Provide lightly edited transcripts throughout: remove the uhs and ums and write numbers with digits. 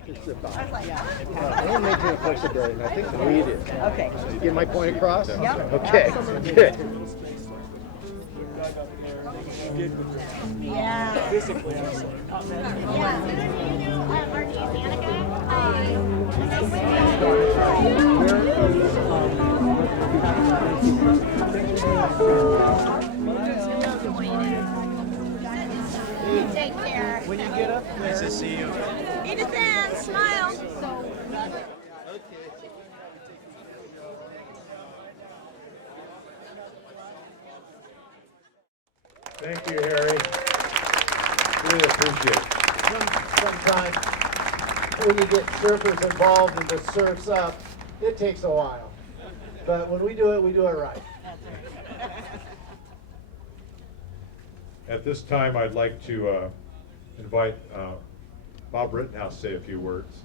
what this is about. I was like, I'm making a flexibility, and I think we need it. okay. You get my point across? Yep, Okay, absolutely. good. Yeah. Physically, I was like, Take care. When you get up there, nice to see you. Edith, smile. Thank you, Harry. Really appreciate it. Sometimes when you get surfers involved and the surf's up, it takes a while. But when we do it right. At this time, I'd like to invite Bob Rittenhouse to say a few words.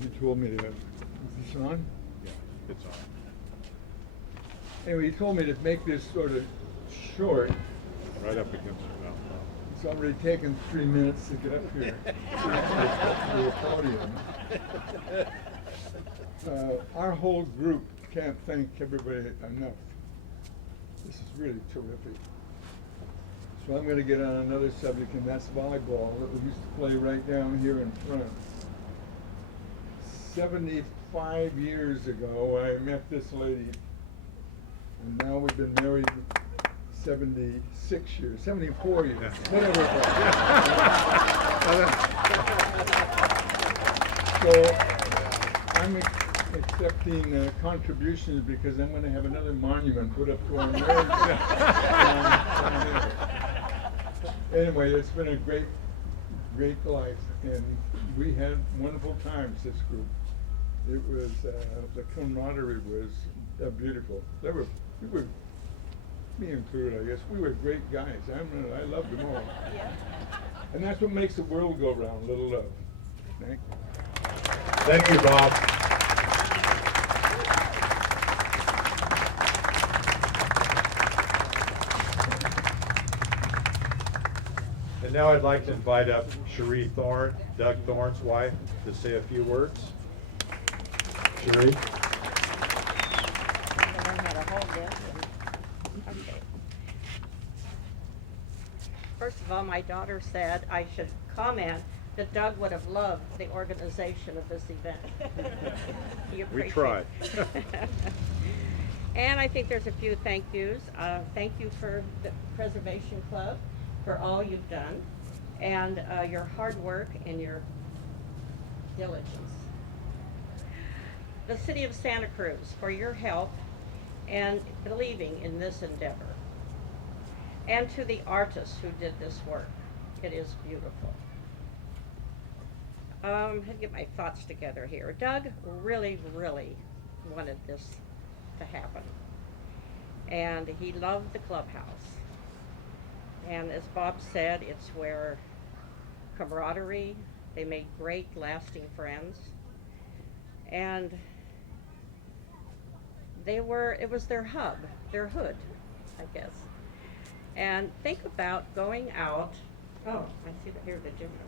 You told me to, is this on? Yeah, it's on. Anyway, you told me to make this sort of short. Right up against your mouth. It's already taken 3 minutes to get up here to the podium. Our whole group can't thank everybody enough. This is really terrific. So I'm going to get on another subject, and that's volleyball that we used to play right down here in front. 75 years ago, I met this lady, and now we've been married 76 years, 74 years, whatever it was. So I'm accepting contributions because I'm going to have another monument put up to our marriage. Anyway, it's been a great life, and we had wonderful times, this group. It was, the camaraderie was beautiful. We were, me included, I guess, we were great guys. I loved them all. Yeah. And that's what makes the world go round, a little love. Thank you. Thank you, Bob. And now I'd like to invite up Cherie Thorne, Doug Thorne's wife, to say a few words. Cherie? First of all, my daughter said I should comment that Doug would have loved the organization of this event. He We appreciated tried. it. And I think there's a few thank yous. Thank you for the Preservation Club for all you've done, and your hard work and your diligence. The City of Santa Cruz for your help and believing in this endeavor. And to the artists who did this work. It is beautiful. Let me get my thoughts together here. Doug really, really wanted this to happen. And he loved the clubhouse. And as Bob said, it's where camaraderie, they made great lasting friends. And it was their hub, their hood, I guess. And think about going out. Oh, I see here the difference.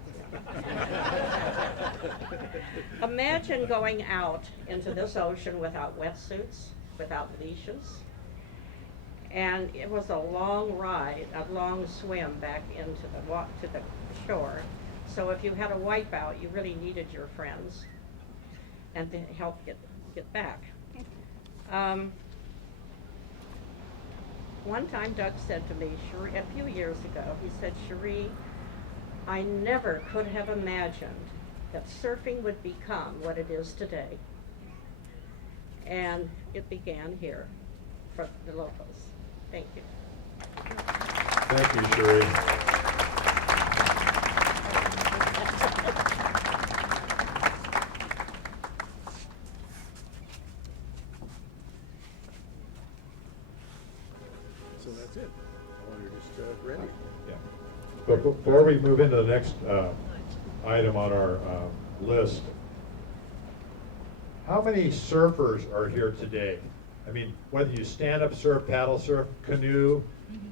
Imagine going out into this ocean without wetsuits, without leashes. And it was a long ride, a long swim back into to the shore. So if you had a wipeout, you really needed your friends and to help get back. One time Doug said to me, Cherie, a few years ago, he said, Cherie, I never could have imagined that surfing would become what it is today. And it began here for the locals. Thank you. Thank you, Cherie. So that's it. I want to just ready. Yeah. But before we move into the next item on our list, how many surfers are here today? I mean, whether you stand up surf, paddle surf, canoe,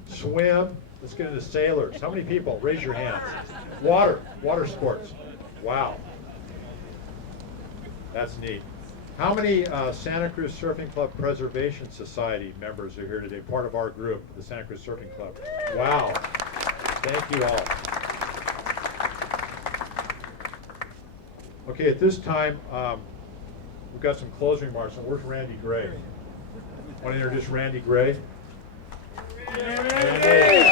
swim, let's get into sailors. How many people? Raise your hands. Water sports. Wow. That's neat. How many Santa Cruz Surfing Club Preservation Society members are here today, part of our group, the Santa Cruz Surfing Club? Wow. Thank you all. Okay, at this time, we've got some closing remarks. And where's Randy Gray? Want to introduce Randy Gray? Randy.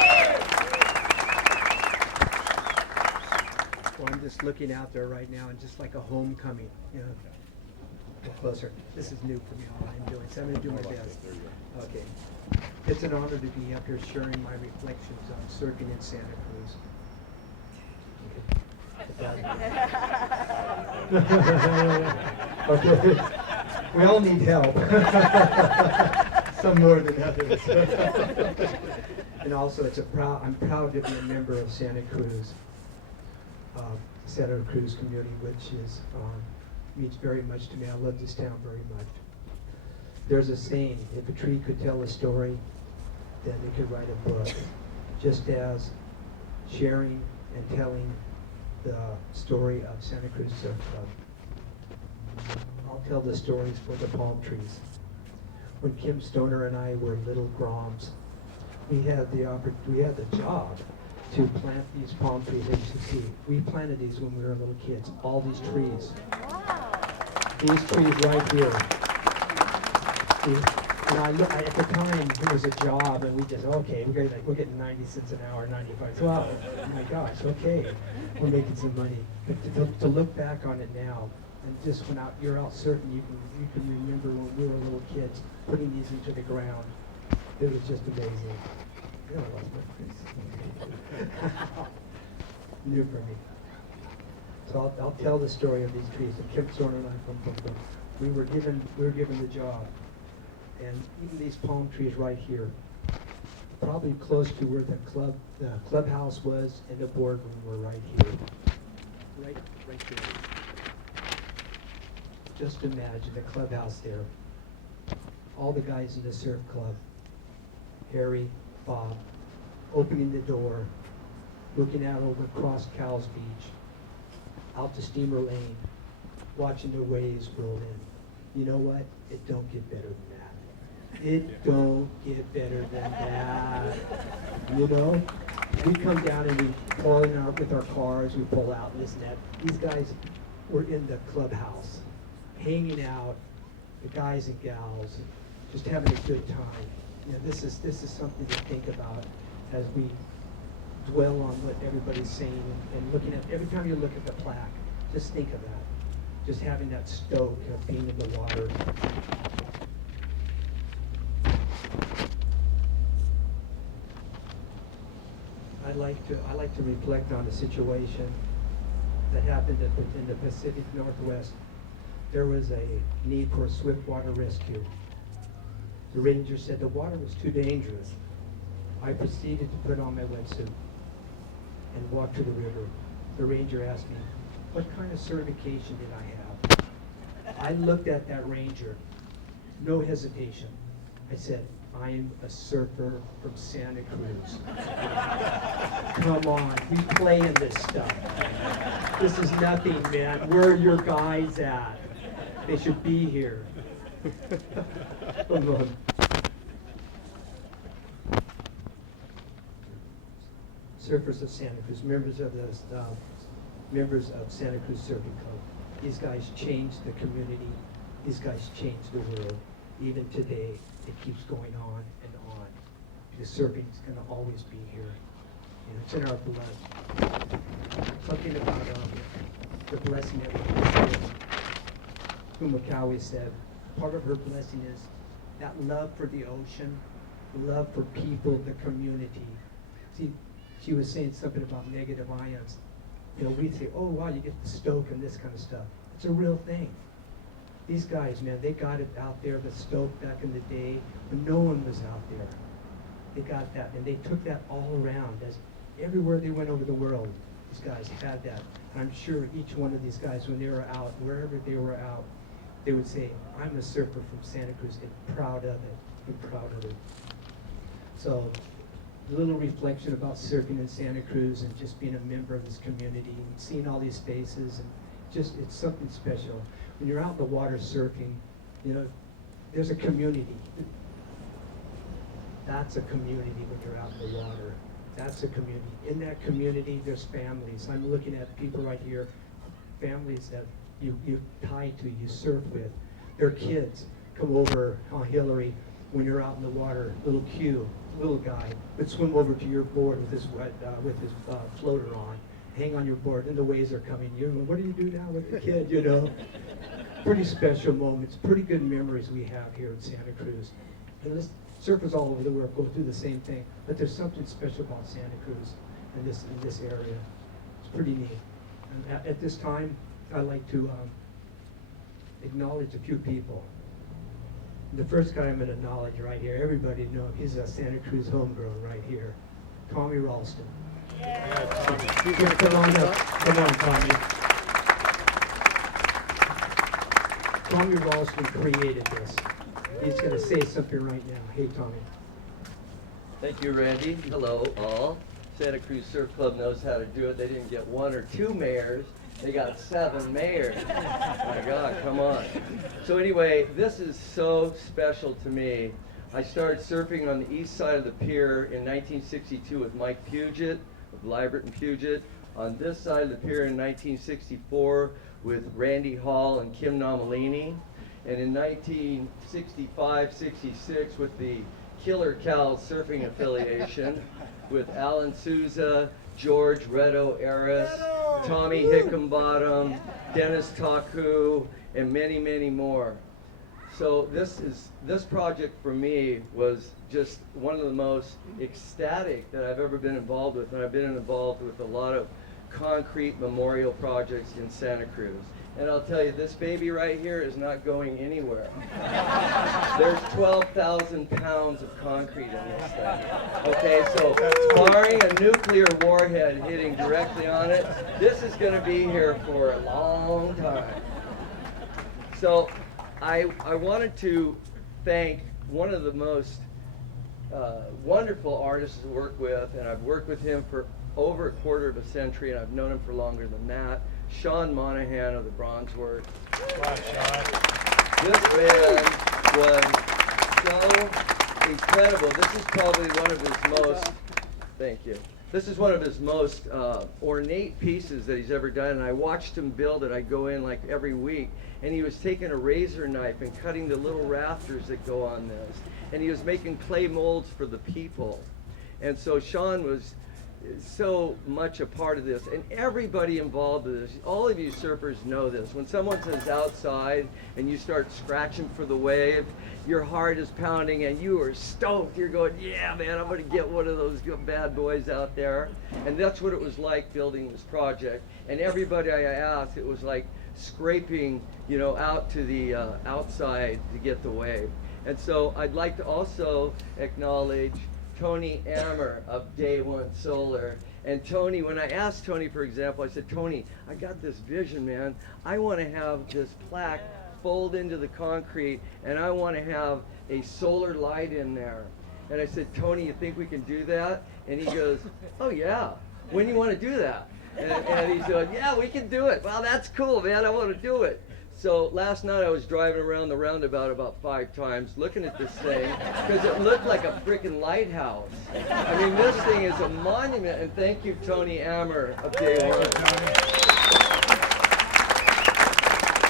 Well, I'm just looking out there right now and just like a homecoming, you know. Go closer. This is new for me, all I'm doing, so I'm going to do my best. Okay. It's an honor to be up here sharing my reflections on surfing in Santa Cruz. Okay. We all need help. Some more than others. And also, I'm proud to be a member of Santa Cruz community, which is means very much to me. I love this town very much. There's a saying: if a tree could tell a story, then it could write a book. Just as sharing and telling the story of Santa Cruz Surf Club, I'll tell the stories for the palm trees. When Kim Stoner and I were little groms, we had the job to plant these palm trees that you see. We planted these when we were little kids, all these trees. These trees right here. And at the time, it was a job, and we just, okay, we're getting 90 cents an hour, 95. Wow, oh my gosh, okay, we're making some money. But to look back on it now, and just when you're out surfing, you can remember when we were little kids putting these into the ground. It was just amazing. I lost my place. New for me. So I'll tell the story of these trees. And Kim Sorn and I we were given the job, and even these palm trees right here, probably close to where the clubhouse was, and the boardroom were right here, right there. Just imagine the clubhouse there. All the guys in the surf club, Harry, Bob, opening the door, looking out over across Cowell's Beach, out to Steamer Lane, watching the waves roll in. You know what? It don't get better than that. It don't get better than that. You know? We come down and we pull in with our cars, we pull out and this and that. These guys were in the clubhouse, hanging out, the guys and gals, just having a good time. You know, this is something to think about as we dwell on what everybody's saying and looking at, every time you look at the plaque, just think of that. Just having that stoke of being in the water. I like to reflect on a situation that happened in the Pacific Northwest. There was a need for a swift water rescue. The ranger said the water was too dangerous. I proceeded to put on my wetsuit and walk to the river. The ranger asked me, what kind of certification did I have? I looked at that ranger, no hesitation. I said, I am a surfer from Santa Cruz. Come on, we play in this stuff. This is nothing, man. Where are your guys at? They should be here. Come on. Surfers of Santa Cruz, members of Santa Cruz Surfing Club. These guys changed the community. These guys changed the world. Even today, it keeps going on and on. Because surfing is going to always be here. And it's in our blood. Something about the blessing that we receive. Umakawi said, part of her blessing is that love for the ocean, love for people, the community. See, she was saying something about negative ions. You know, we'd say, oh, wow, you get the stoke and this kind of stuff. It's a real thing. These guys, man, they got it out there, the stoke back in the day when no one was out there. They got that, and they took that all around. As everywhere they went over the world, these guys had that. And I'm sure each one of these guys, when they were out, wherever they were out, they would say, I'm a surfer from Santa Cruz, and proud of it, and proud of it. So, a little reflection about surfing in Santa Cruz and just being a member of this community and seeing all these faces, and just, it's something special. When you're out in the water surfing, you know, there's a community. That's a community when you're out in the water. That's a community. In that community, there's families. I'm looking at people right here, families that you tie to, you surf with. Their kids come over on Hillary when you're out in the water. Little Q, little guy, would swim over to your board with his floater on, hang on your board, and the waves are coming. You know, what do you do now with the kid? You know, pretty special moments, pretty good memories we have here in Santa Cruz. And this, surfers all over the world go through the same thing, but there's something special about Santa Cruz in this area. It's pretty neat. And at this time, I'd like to acknowledge a few people. The first guy I'm going to acknowledge right here, everybody knows him. He's a Santa Cruz homegrown right here, Tommy Ralston. Come on up. Come on, Tommy. Tommy Ralston created this. He's going to say something right now. Hey, Tommy. Thank you, Randy. Hello, all. Santa Cruz Surf Club knows how to do it. They didn't get 1 or 2 mayors. They got 7 mayors. My God, come on. So anyway, this is so special to me. I started surfing on the east side of the pier in 1962 with Mike Puget, of Libert and Puget. On this side of the pier in 1964 with Randy Hall and Kim Nomalini. And in 1965-66 with the Killer Cowell Surfing Affiliation with Alan Souza, George Redo Aris, Tommy Hickenbottom, Dennis Taku, and many, many more. So this project for me was just one of the most ecstatic that I've ever been involved with, and I've been involved with a lot of concrete memorial projects in Santa Cruz. And I'll tell you, this baby right here is not going anywhere. There's 12,000 pounds of concrete in this thing. Okay, so barring a nuclear warhead hitting directly on it, this is going to be here for a long time. So I wanted to thank one of the most wonderful artists to work with, and I've worked with him for over a quarter of a century, and I've known him for longer than that. Sean Monahan of the Bronze Work. Wow, Sean. This man was so incredible. This is probably one of his most, thank you. This is one of his most ornate pieces that he's ever done, and I watched him build it. I go in like every week, and he was taking a razor knife and cutting the little rafters that go on this, and he was making clay molds for the people. And so Sean was so much a part of this, and everybody involved with this. All of you surfers know this. When someone says outside and you start scratching for the wave, your heart is pounding and you are stoked. You're going, yeah, man, I'm going to get one of those bad boys out there. And that's what it was like building this project. And everybody I asked, it was like scraping, you know, out to the outside to get the wave. And so I'd like to also acknowledge Tony Ammer of Day One Solar. And Tony, when I asked Tony, for example, I said, Tony, I got this vision, man. I want to have this plaque fold into the concrete, and I want to have a solar light in there. And I said, Tony, you think we can do that? And he goes, oh yeah, when do you want to do that? And he said, yeah, we can do it. Well, that's cool, man, I want to do it. So last night I was driving around the roundabout about 5 times looking at this thing because it looked like a freaking lighthouse. I mean, this thing is a monument, and thank you, Tony Ammer of Day One.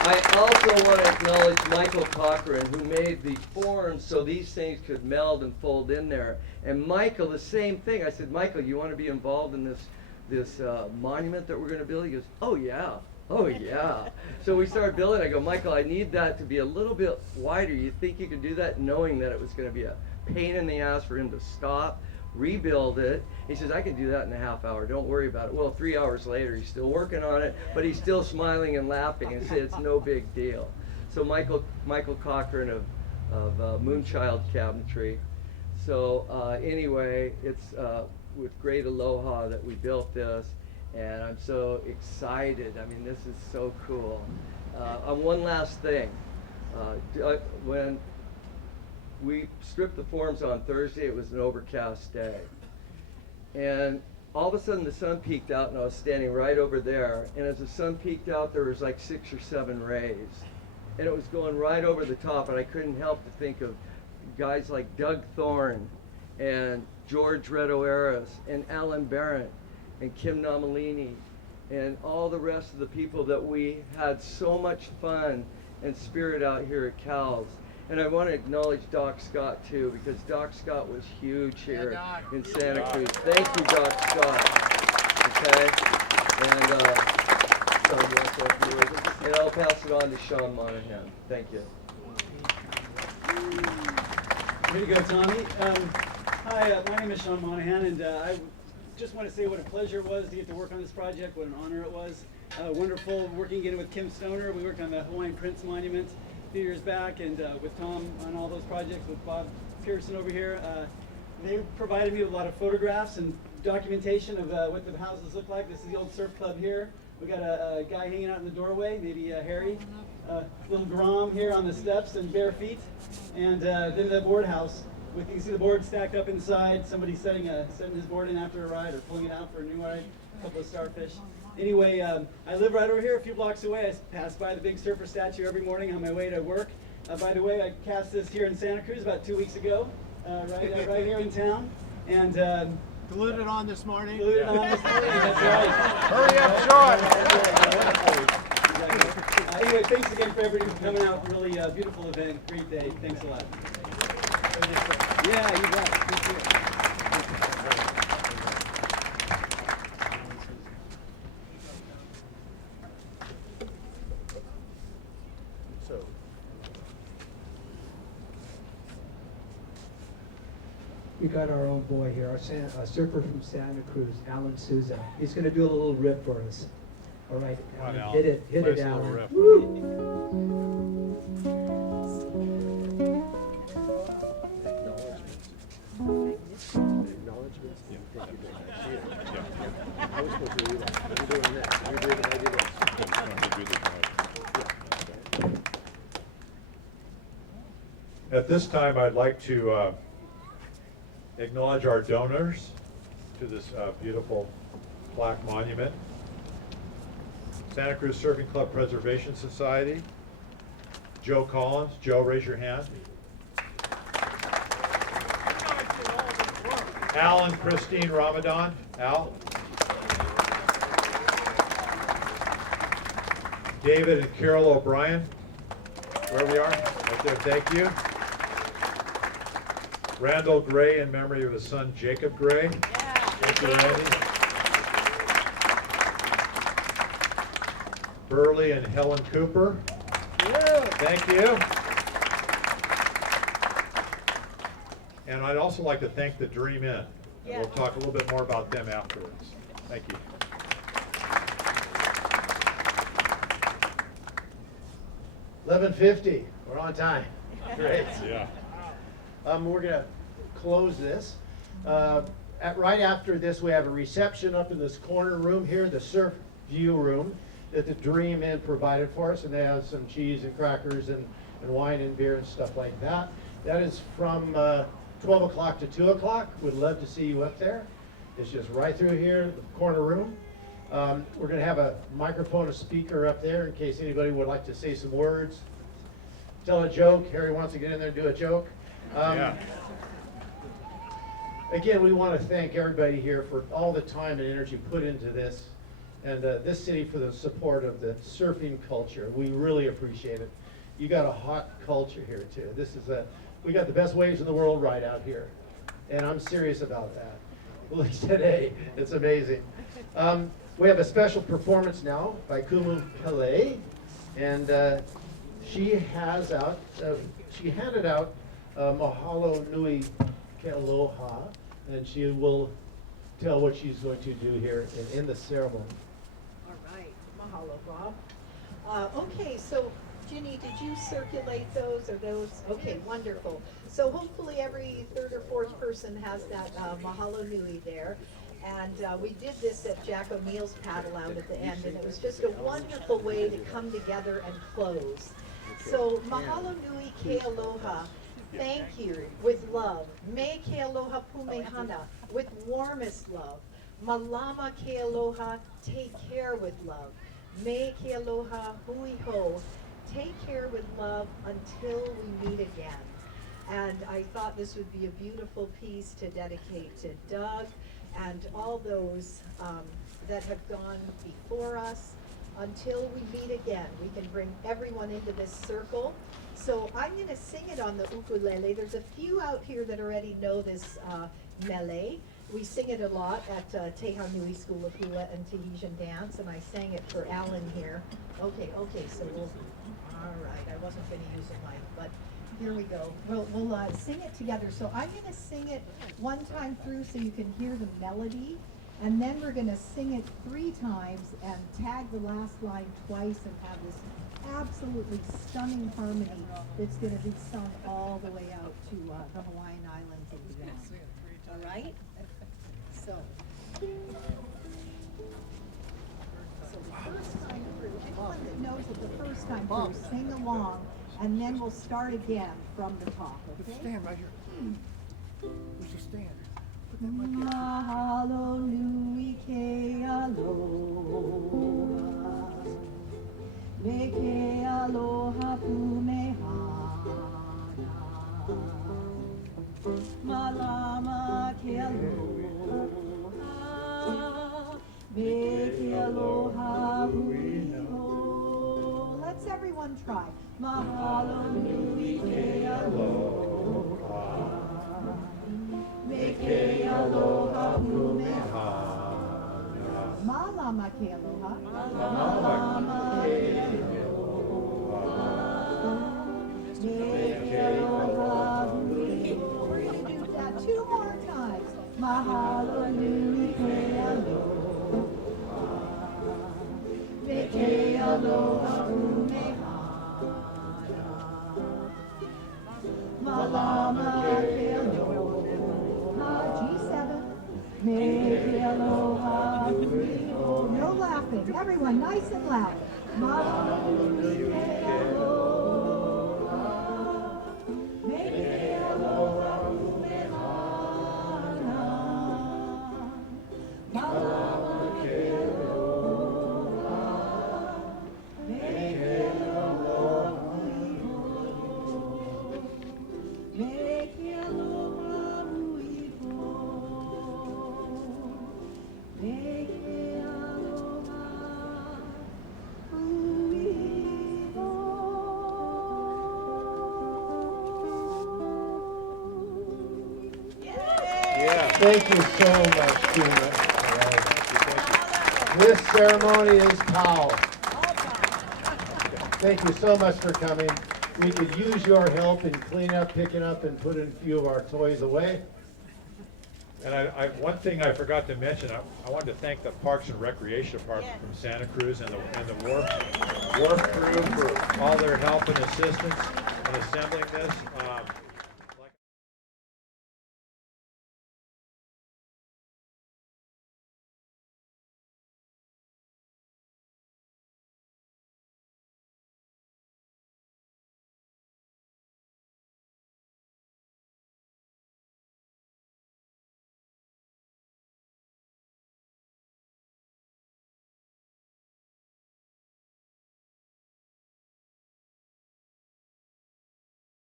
I also want to acknowledge Michael Cochran, who made the forms so these things could meld and fold in there. And Michael, the same thing. I said, Michael, you want to be involved in this monument that we're going to build? He goes, oh yeah. Oh yeah. So we started building. I go, Michael, I need that to be a little bit wider. You think you could do that? Knowing that it was going to be a pain in the ass for him to stop, rebuild it. He says, I can do that in a half hour. Don't worry about it. Well, 3 hours later, he's still working on it, but he's still smiling and laughing and saying it's no big deal. So Michael Cochran of Moonchild Cabinetry. So anyway, it's with great aloha that we built this. And I'm so excited. I mean, this is so cool. One last thing. When we stripped the forms on Thursday, it was an overcast day. And all of a sudden the sun peeked out and I was standing right over there. And as the sun peeked out, there was like 6 or 7 rays. And it was going right over the top, and I couldn't help to think of guys like Doug Thorne and George Redoeras and Alan Barrett and Kim Nomalini and all the rest of the people that we had so much fun and spirit out here at Cowell's. And I want to acknowledge Doc Scott too, because Doc Scott was huge here in Santa Cruz. Thank you, Doc Scott. Okay? And I'll pass it on to Sean Monahan. Thank you. Way to go, Tommy. Hi, my name is Sean Monahan, and I just want to say what a pleasure it was to get to work on this project, what an honor it was. Wonderful working again with Kim Stoner. We worked on the Hawaiian Prince Monument a few years back, and with Tom on all those projects, with Bob Pearson over here. They provided me with a lot of photographs and documentation of what the houses look like. This is the old surf club here. We got a guy hanging out in the doorway, maybe Harry. Little Grom here on the steps and bare feet. And then the board house. You can see the board stacked up inside. Somebody setting his board in after a ride or pulling it out for a new ride. A couple of starfish. Anyway, I live right over here, a few blocks away. I pass by the big surfer statue every morning on my way to work. By the way, I cast this here in Santa Cruz about 2 weeks ago, right here in town. And Glued it on this morning. glued it on this morning, that's right. Hurry up, Sean. Anyway, thanks again for everybody for coming out. Really beautiful event, great day. Thanks a lot. Yeah, you bet. Thank you. So, We got our own boy here, a surfer from Santa Cruz, Alan Souza. He's going to do a little rip for us. All right, Come on, Alan, Alan. hit it, Nice little Alan. riff. Woo! acknowledgements. Thank you very much. Here. I was supposed to do that. I'm doing this. You're doing it. I did it. At this time, I'd like to acknowledge our donors to this beautiful plaque monument. Santa Cruz Surfing Club Preservation Society. Joe Collins. Joe, raise your hand. Al and Christine Ramadan. Al. David and Carol O'Brien. Where we are? Right there. Thank you. Randall Gray in memory of his son Jacob Gray. Thank you, Randy. Burley and Helen Cooper. Thank you. And I'd also like to thank the Dream Inn. And we'll talk a little bit more about them afterwards. Thank you. $11:50. We're on time. Great. Yeah. We're gonna close this. Right after this, we have a reception up in this corner room here, the Surf View room that the Dream Inn provided for us, and they have some cheese and crackers and wine and beer and stuff like that. That is from 12 o'clock to 2 o'clock. We'd love to see you up there. It's just right through here, the corner room. We're gonna have a microphone, a speaker up there in case anybody would like to say some words. Tell a joke. Harry wants to get in there and do a joke. Yeah. Again, we want to thank everybody here for all the time and energy put into this, and this city for the support of the surfing culture. We really appreciate it. You got a hot culture here too. We got the best waves in the world right out here, and I'm serious about that. At least today, it's amazing. We have a special performance now by Kumu Pele, and she handed out Mahalo Nui Kealoha, and she will tell what she's going to do here in the ceremony. All right, mahalo, Bob. Okay, so Ginny, did you circulate those? Or those? Okay, wonderful. So hopefully every third or fourth person has that mahalo nui there. And we did this at Jack O'Neill's paddle out at the end, and it was just a wonderful way to come together and close. So mahalo nui ke aloha. Thank you with love. Me ke aloha pumehana with warmest love. Malama ke aloha, take care with love. Me ke aloha hui ho, take care with love until we meet again. And I thought this would be a beautiful piece to dedicate to Doug and all those that have gone before us. Until we meet again, we can bring everyone into this circle. So I'm going to sing it on the ukulele. There's a few out here that already know this mele. We sing it a lot at Te Hanui School of Hula and Tahitian Dance, and I sang it for Alan here. Okay, so we'll, all right, I wasn't going to use a mic, but here we go. We'll sing it together. So I'm going to sing it one time through so you can hear the melody. And then we're going to sing it 3 times and tag the last line twice and have this absolutely stunning harmony that's going to be sung all the way out to the Hawaiian Islands and beyond. All right? So the first time through, anyone that knows it the first time through, sing along, and then we'll start again from the top, okay? Stand right here. We should stand. Mahalo nui ke aloha, me ke aloha pumehana, malama ke aloha, me ke aloha hui ho. Let's everyone try. Mahalo nui ke aloha. Me ke aloha pumehana. Malama ke aloha. Malama ke aloha. Me ke aloha hui ho. We're going to do that 2 more times. Mahalo nui ke aloha. Me ke aloha pumehana. Malama ke aloha. G7. Me ke aloha hui ho. No laughing. Everyone nice and loud. Mahalo nui ke aloha. Me ke aloha pumehana. Malama ke aloha. Me ke aloha hui ho. Me ke aloha hui ho. Me ke aloha hui ho. Thank you so much, Tina. This ceremony is Cowell. Thank you so much for coming. We could use your help in cleaning up, picking up, and putting a few of our toys away. And one thing I forgot to mention, I wanted to thank the Parks and Recreation Department from Santa Cruz and the Wharf crew for all their help and assistance in assembling this.